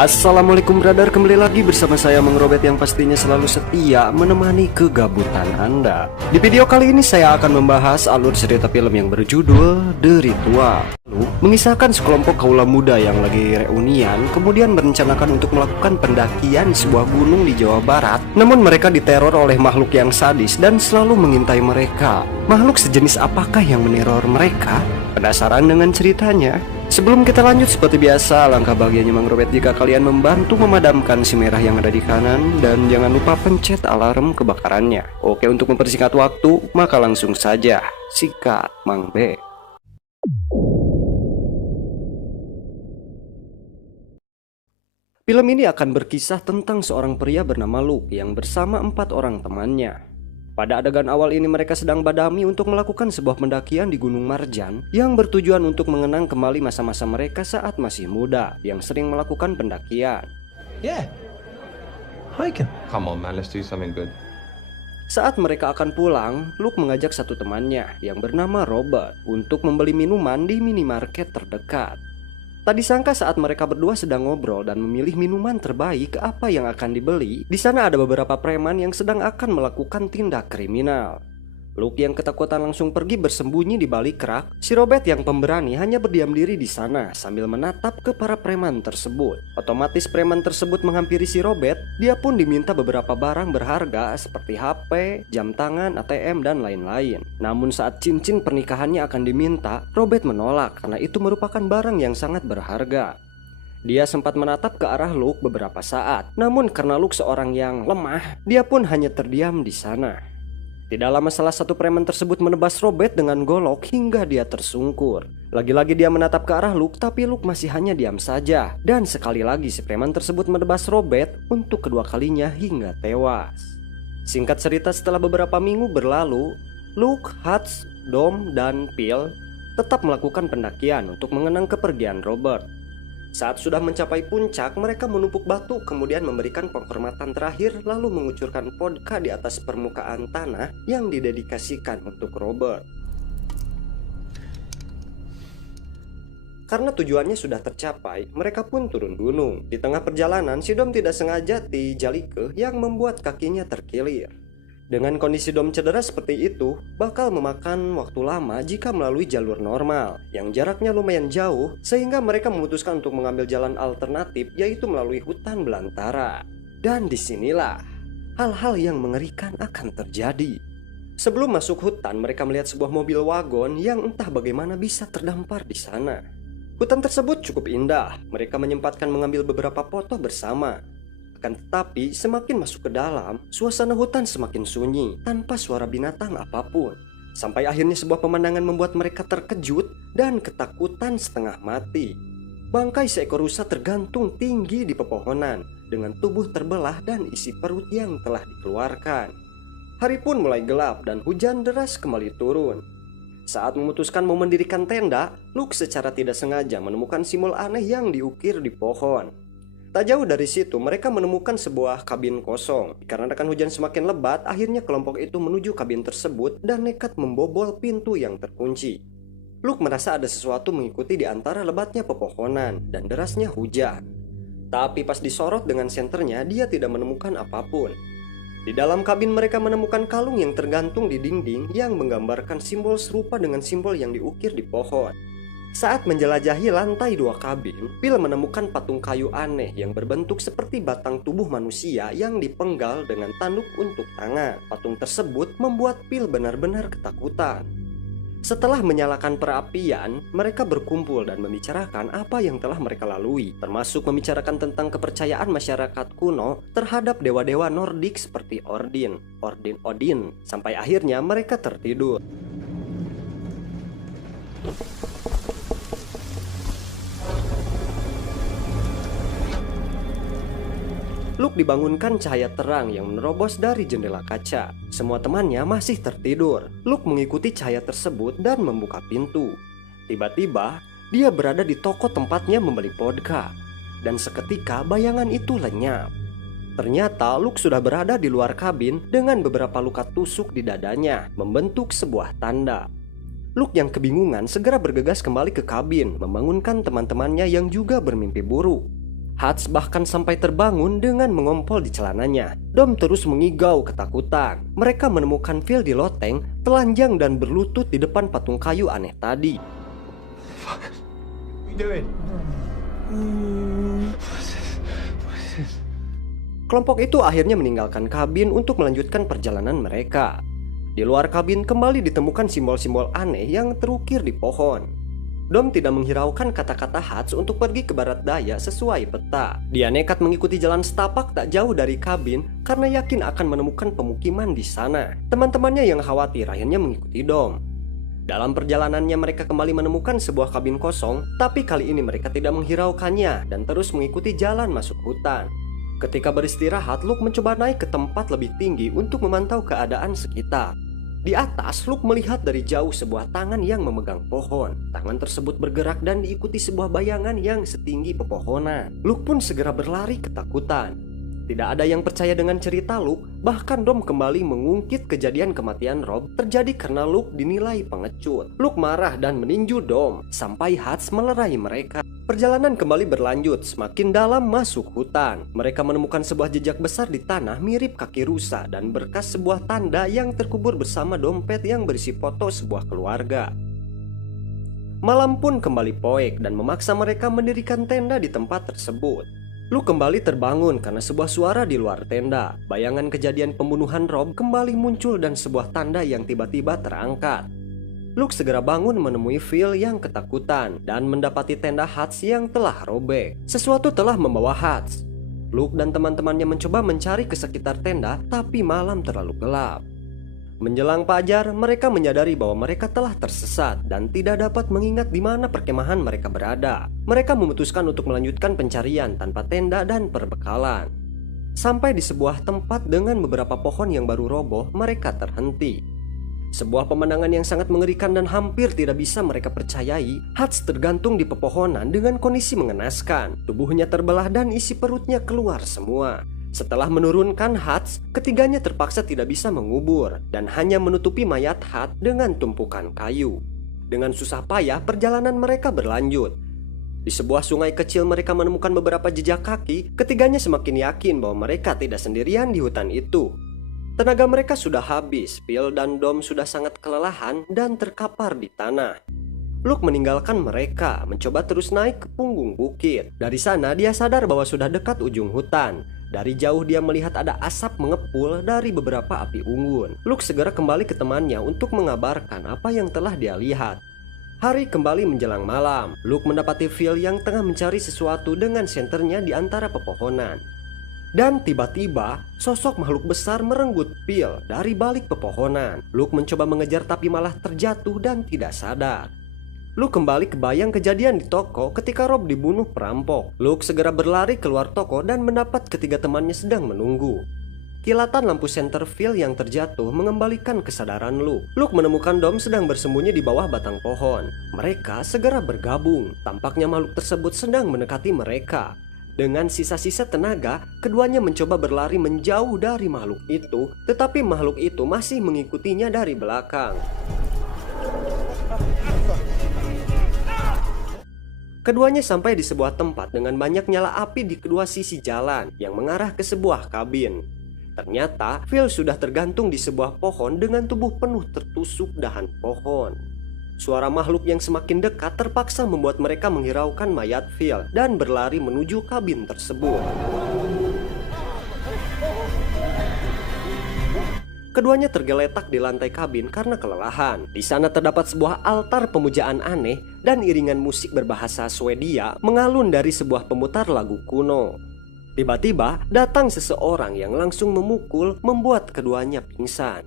Assalamualaikum brother, kembali lagi bersama saya Mang Robert yang pastinya selalu setia menemani kegabutan Anda. Di video kali ini saya akan membahas alur cerita film yang berjudul The Ritual. Mengisahkan sekelompok kaula muda yang lagi reunian kemudian merencanakan untuk melakukan pendakian di sebuah gunung di Jawa Barat. Namun mereka diteror oleh makhluk yang sadis dan selalu mengintai mereka. Makhluk sejenis apakah yang meneror mereka? Penasaran dengan ceritanya? Sebelum kita lanjut, seperti biasa, alangkah bahagianya Mang Robert jika kalian membantu memadamkan si merah yang ada di kanan. Dan jangan lupa pencet alarm kebakarannya. Oke, untuk mempersingkat waktu, maka langsung saja sikat Mang B. Film ini akan berkisah tentang seorang pria bernama Luke yang bersama 4 orang temannya. Pada adegan awal ini mereka sedang badami untuk melakukan sebuah pendakian di Gunung Marjan yang bertujuan untuk mengenang kembali masa-masa mereka saat masih muda yang sering melakukan pendakian. Yeah, hiking. Come on, man. Let's do something good. Saat mereka akan pulang, Luke mengajak satu temannya yang bernama Robert untuk membeli minuman di minimarket terdekat. Tak disangka saat mereka berdua sedang ngobrol dan memilih minuman terbaik apa yang akan dibeli, di sana ada beberapa preman yang sedang akan melakukan tindak kriminal. Luke yang ketakutan langsung pergi bersembunyi di balik rak. Si Robert yang pemberani hanya berdiam diri di sana sambil menatap ke para preman tersebut. Otomatis preman tersebut menghampiri si Robert. Dia pun diminta beberapa barang berharga seperti HP, jam tangan, ATM, dan lain-lain. Namun saat cincin pernikahannya akan diminta, Robert menolak karena itu merupakan barang yang sangat berharga. Dia sempat menatap ke arah Luke beberapa saat. Namun karena Luke seorang yang lemah, dia pun hanya terdiam di sana. Tidak lama salah satu preman tersebut menebas Robert dengan golok hingga dia tersungkur. Lagi-lagi dia menatap ke arah Luke, tapi Luke masih hanya diam saja. Dan sekali lagi si preman tersebut menebas Robert untuk kedua kalinya hingga tewas. Singkat cerita, setelah beberapa minggu berlalu, Luke, Hutch, Dom, dan Phil tetap melakukan pendakian untuk mengenang kepergian Robert. Saat sudah mencapai puncak, mereka menumpuk batu kemudian memberikan penghormatan terakhir lalu mengucurkan vodka di atas permukaan tanah yang didedikasikan untuk Robert. Karena tujuannya sudah tercapai, mereka pun turun gunung. Di tengah perjalanan, si Dom tidak sengaja dijalike yang membuat kakinya terkilir. Dengan kondisi Dom cedera seperti itu, bakal memakan waktu lama jika melalui jalur normal yang jaraknya lumayan jauh, sehingga mereka memutuskan untuk mengambil jalan alternatif, yaitu melalui hutan belantara. Dan disinilah hal-hal yang mengerikan akan terjadi. Sebelum masuk hutan, mereka melihat sebuah mobil wagon yang entah bagaimana bisa terdampar di sana. Hutan tersebut cukup indah, mereka menyempatkan mengambil beberapa foto bersama. Akan tetapi semakin masuk ke dalam, suasana hutan semakin sunyi tanpa suara binatang apapun. Sampai akhirnya sebuah pemandangan membuat mereka terkejut dan ketakutan setengah mati. Bangkai seekor rusa tergantung tinggi di pepohonan dengan tubuh terbelah dan isi perut yang telah dikeluarkan. Hari pun mulai gelap dan hujan deras kembali turun. Saat memutuskan mau mendirikan tenda, Luke secara tidak sengaja menemukan simbol aneh yang diukir di pohon. Tak jauh dari situ mereka menemukan sebuah kabin kosong. Dikarenakan hujan semakin lebat, akhirnya kelompok itu menuju kabin tersebut dan nekat membobol pintu yang terkunci. Luke merasa ada sesuatu mengikuti di antara lebatnya pepohonan dan derasnya hujan. Tapi pas disorot dengan senternya, dia tidak menemukan apapun. Di dalam kabin mereka menemukan kalung yang tergantung di dinding yang menggambarkan simbol serupa dengan simbol yang diukir di pohon. Saat menjelajahi lantai 2 kabin, Phil menemukan patung kayu aneh yang berbentuk seperti batang tubuh manusia yang dipenggal dengan tanduk untuk tangan. Patung tersebut membuat Phil benar-benar ketakutan. Setelah menyalakan perapian, mereka berkumpul dan membicarakan apa yang telah mereka lalui, termasuk membicarakan tentang kepercayaan masyarakat kuno terhadap dewa-dewa Nordik seperti Odin, sampai akhirnya mereka tertidur. Luke dibangunkan cahaya terang yang menerobos dari jendela kaca. Semua temannya masih tertidur. Luke mengikuti cahaya tersebut dan membuka pintu. Tiba-tiba, dia berada di toko tempatnya membeli vodka. Dan seketika bayangan itu lenyap. Ternyata Luke sudah berada di luar kabin dengan beberapa luka tusuk di dadanya, membentuk sebuah tanda. Luke yang kebingungan segera bergegas kembali ke kabin, membangunkan teman-temannya yang juga bermimpi buruk. Hats bahkan sampai terbangun dengan mengompol di celananya. Dom terus mengigau ketakutan. Mereka menemukan Phil di loteng, telanjang dan berlutut di depan patung kayu aneh tadi. What are you doing? Kelompok itu akhirnya meninggalkan kabin untuk melanjutkan perjalanan mereka. Di luar kabin kembali ditemukan simbol-simbol aneh yang terukir di pohon. Dom tidak menghiraukan kata-kata Hats untuk pergi ke barat daya sesuai peta. Dia nekat mengikuti jalan setapak tak jauh dari kabin karena yakin akan menemukan pemukiman di sana. Teman-temannya yang khawatir akhirnya mengikuti Dom. Dalam perjalanannya mereka kembali menemukan sebuah kabin kosong, tapi kali ini mereka tidak menghiraukannya dan terus mengikuti jalan masuk hutan. Ketika beristirahat, Luke mencoba naik ke tempat lebih tinggi untuk memantau keadaan sekitar. Di atas, Luke melihat dari jauh sebuah tangan yang memegang pohon. Tangan tersebut bergerak dan diikuti sebuah bayangan yang setinggi pepohonan. Luke pun segera berlari ketakutan. Tidak ada yang percaya dengan cerita Luke, bahkan Dom kembali mengungkit kejadian kematian Rob terjadi karena Luke dinilai pengecut. Luke marah dan meninju Dom, sampai Hats melerai mereka. Perjalanan kembali berlanjut, semakin dalam masuk hutan. Mereka menemukan sebuah jejak besar di tanah mirip kaki rusa dan berkas sebuah tanda yang terkubur bersama dompet yang berisi foto sebuah keluarga. Malam pun kembali poek dan memaksa mereka mendirikan tenda di tempat tersebut. Luke kembali terbangun karena sebuah suara di luar tenda. Bayangan kejadian pembunuhan Rob kembali muncul dan sebuah tanda yang tiba-tiba terangkat. Luke segera bangun menemui Phil yang ketakutan dan mendapati tenda Hats yang telah robek. Sesuatu telah membawa Hats. Luke dan teman-temannya mencoba mencari ke sekitar tenda, tapi malam terlalu gelap. Menjelang fajar, mereka menyadari bahwa mereka telah tersesat dan tidak dapat mengingat di mana perkemahan mereka berada. Mereka memutuskan untuk melanjutkan pencarian tanpa tenda dan perbekalan. Sampai di sebuah tempat dengan beberapa pohon yang baru roboh, mereka terhenti. Sebuah pemandangan yang sangat mengerikan dan hampir tidak bisa mereka percayai. Hats tergantung di pepohonan dengan kondisi mengenaskan. Tubuhnya terbelah dan isi perutnya keluar semua. Setelah menurunkan Hats, ketiganya terpaksa tidak bisa mengubur dan hanya menutupi mayat Hats dengan tumpukan kayu. Dengan susah payah perjalanan mereka berlanjut. Di sebuah sungai kecil mereka menemukan beberapa jejak kaki. Ketiganya semakin yakin bahwa mereka tidak sendirian di hutan itu. Tenaga mereka sudah habis, Phil dan Dom sudah sangat kelelahan dan terkapar di tanah. Luke meninggalkan mereka, mencoba terus naik ke punggung bukit. Dari sana dia sadar bahwa sudah dekat ujung hutan. Dari jauh dia melihat ada asap mengepul dari beberapa api unggun. Luke segera kembali ke temannya untuk mengabarkan apa yang telah dia lihat. Hari kembali menjelang malam. Luke mendapati Phil yang tengah mencari sesuatu dengan senternya di antara pepohonan. Dan tiba-tiba, sosok makhluk besar merenggut Phil dari balik pepohonan. Luke mencoba mengejar tapi malah terjatuh dan tidak sadar. Luke kembali kebayang kejadian di toko ketika Rob dibunuh perampok. Luke segera berlari keluar toko dan mendapat ketiga temannya sedang menunggu. Kilatan lampu senter Phil yang terjatuh mengembalikan kesadaran Luke. Luke menemukan Dom sedang bersembunyi di bawah batang pohon. Mereka segera bergabung. Tampaknya makhluk tersebut sedang mendekati mereka. Dengan sisa-sisa tenaga, keduanya mencoba berlari menjauh dari makhluk itu, tetapi makhluk itu masih mengikutinya dari belakang. Keduanya sampai di sebuah tempat dengan banyak nyala api di kedua sisi jalan yang mengarah ke sebuah kabin. Ternyata, Phil sudah tergantung di sebuah pohon dengan tubuh penuh tertusuk dahan pohon. Suara makhluk yang semakin dekat terpaksa membuat mereka menghiraukan mayat Phil dan berlari menuju kabin tersebut. Keduanya tergeletak di lantai kabin karena kelelahan. Di sana terdapat sebuah altar pemujaan aneh dan iringan musik berbahasa Swedia mengalun dari sebuah pemutar lagu kuno. Tiba-tiba datang seseorang yang langsung memukul membuat keduanya pingsan.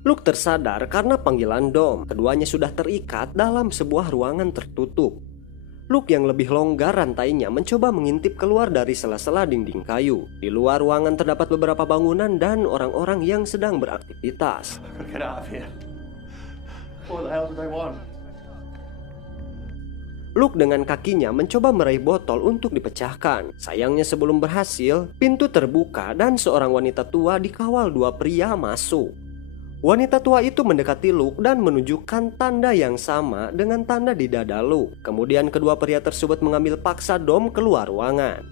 Luke tersadar karena panggilan Dom. Keduanya sudah terikat dalam sebuah ruangan tertutup. Luke yang lebih longgar rantainya mencoba mengintip keluar dari sela-sela dinding kayu. Di luar ruangan terdapat beberapa bangunan dan orang-orang yang sedang beraktivitas. Get out of here. What the hell do they want? Luke dengan kakinya mencoba meraih botol untuk dipecahkan. Sayangnya sebelum berhasil, pintu terbuka dan seorang wanita tua dikawal dua pria masuk. Wanita tua itu mendekati Luke dan menunjukkan tanda yang sama dengan tanda di dada Luke. Kemudian kedua pria tersebut mengambil paksa Dom keluar ruangan.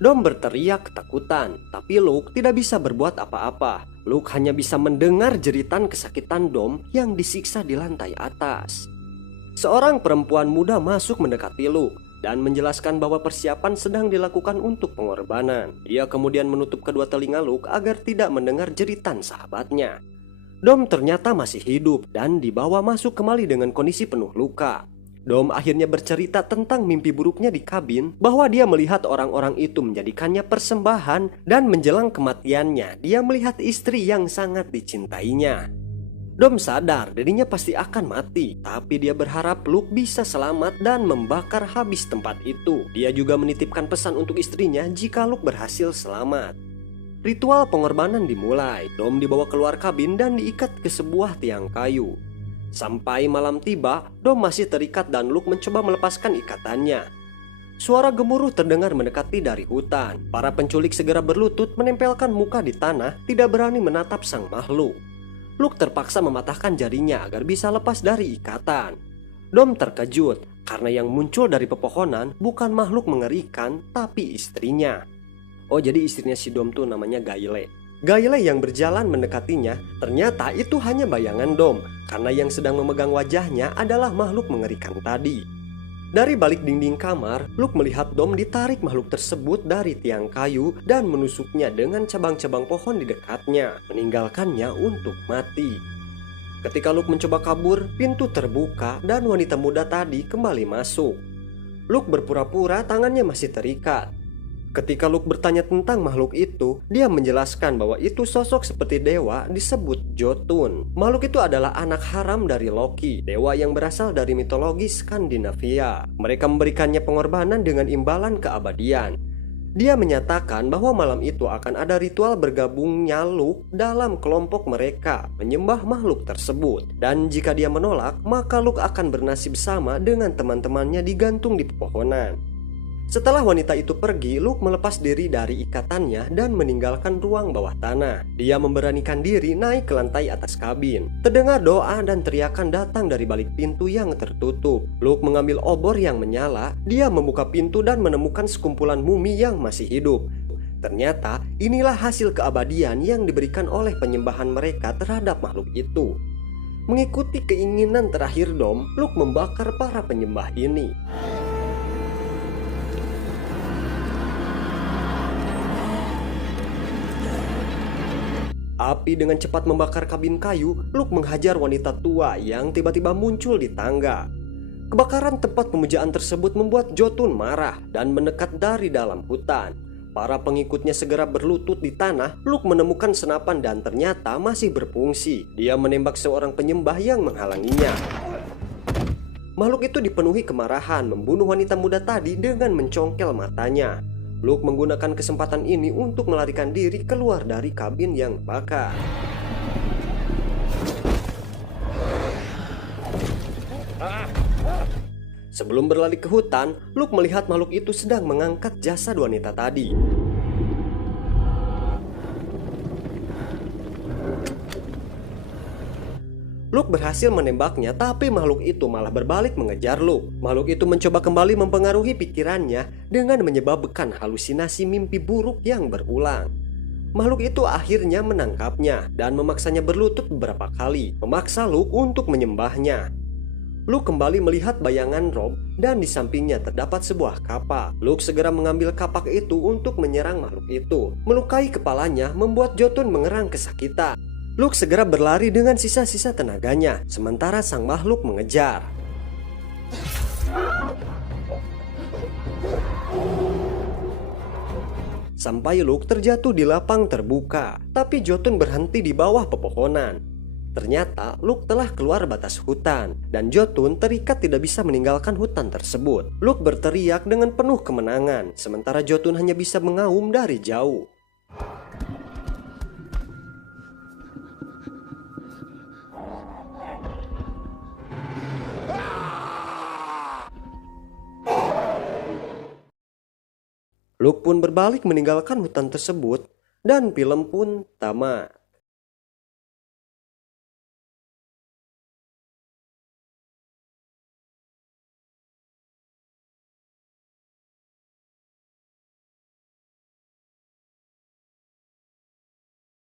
Dom berteriak ketakutan, tapi Luke tidak bisa berbuat apa-apa. Luke hanya bisa mendengar jeritan kesakitan Dom yang disiksa di lantai atas. Seorang perempuan muda masuk mendekati Luke dan menjelaskan bahwa persiapan sedang dilakukan untuk pengorbanan. Dia kemudian menutup kedua telinga Luke agar tidak mendengar jeritan sahabatnya. Dom ternyata masih hidup dan dibawa masuk kembali dengan kondisi penuh luka. Dom akhirnya bercerita tentang mimpi buruknya di kabin, bahwa dia melihat orang-orang itu menjadikannya persembahan dan menjelang kematiannya dia melihat istri yang sangat dicintainya. Dom sadar dirinya pasti akan mati, tapi dia berharap Luke bisa selamat dan membakar habis tempat itu. Dia juga menitipkan pesan untuk istrinya jika Luke berhasil selamat. Ritual pengorbanan dimulai. Dom dibawa keluar kabin dan diikat ke sebuah tiang kayu. Sampai malam tiba, Dom masih terikat dan Luke mencoba melepaskan ikatannya. Suara gemuruh terdengar mendekati dari hutan. Para penculik segera berlutut menempelkan muka di tanah, tidak berani menatap sang makhluk. Luke terpaksa mematahkan jarinya agar bisa lepas dari ikatan. Dom terkejut karena yang muncul dari pepohonan bukan makhluk mengerikan, tapi istrinya. Oh, jadi istrinya si Dom tuh namanya Gayle. Gayle yang berjalan mendekatinya, ternyata itu hanya bayangan Dom, karena yang sedang memegang wajahnya adalah makhluk mengerikan tadi. Dari balik dinding kamar, Luke melihat Dom ditarik makhluk tersebut dari tiang kayu dan menusuknya dengan cabang-cabang pohon di dekatnya, meninggalkannya untuk mati. Ketika Luke mencoba kabur, pintu terbuka dan wanita muda tadi kembali masuk. Luke berpura-pura tangannya masih terikat. Ketika Luke bertanya tentang makhluk itu, dia menjelaskan bahwa itu sosok seperti dewa disebut Jotun. Makhluk itu adalah anak haram dari Loki, dewa yang berasal dari mitologi Skandinavia. Mereka memberikannya pengorbanan dengan imbalan keabadian. Dia menyatakan bahwa malam itu akan ada ritual bergabungnya Luke dalam kelompok mereka, menyembah makhluk tersebut. Dan jika dia menolak, maka Luke akan bernasib sama dengan teman-temannya digantung di pepohonan. Setelah wanita itu pergi, Luke melepas diri dari ikatannya dan meninggalkan ruang bawah tanah. Dia memberanikan diri naik ke lantai atas kabin. Terdengar doa dan teriakan datang dari balik pintu yang tertutup. Luke mengambil obor yang menyala. Dia membuka pintu dan menemukan sekumpulan mumi yang masih hidup. Ternyata inilah hasil keabadian yang diberikan oleh penyembahan mereka terhadap makhluk itu. Mengikuti keinginan terakhir Dom, Luke membakar para penyembah ini. Api dengan cepat membakar kabin kayu. Luke menghajar wanita tua yang tiba-tiba muncul di tangga. Kebakaran tempat pemujaan tersebut membuat Jotun marah dan mendekat dari dalam hutan. Para pengikutnya segera berlutut di tanah. Luke menemukan senapan dan ternyata masih berfungsi. Dia menembak seorang penyembah yang menghalanginya. Makhluk itu dipenuhi kemarahan, membunuh wanita muda tadi dengan mencongkel matanya. Luke menggunakan kesempatan ini untuk melarikan diri keluar dari kabin yang terbakar. Sebelum berlari ke hutan, Luke melihat makhluk itu sedang mengangkat jasad wanita tadi. Luke berhasil menembaknya, tapi makhluk itu malah berbalik mengejar Luke. Makhluk itu mencoba kembali mempengaruhi pikirannya dengan menyebabkan halusinasi mimpi buruk yang berulang. Makhluk itu akhirnya menangkapnya dan memaksanya berlutut beberapa kali, memaksa Luke untuk menyembahnya. Luke kembali melihat bayangan Rob dan di sampingnya terdapat sebuah kapak. Luke segera mengambil kapak itu untuk menyerang makhluk itu. Melukai kepalanya membuat Jotun mengerang kesakitan. Luke segera berlari dengan sisa-sisa tenaganya, sementara sang makhluk mengejar. Sampai Luke terjatuh di lapang terbuka, tapi Jotun berhenti di bawah pepohonan. Ternyata Luke telah keluar batas hutan, dan Jotun terikat tidak bisa meninggalkan hutan tersebut. Luke berteriak dengan penuh kemenangan, sementara Jotun hanya bisa mengaum dari jauh. Luke pun berbalik meninggalkan hutan tersebut dan film pun tamat.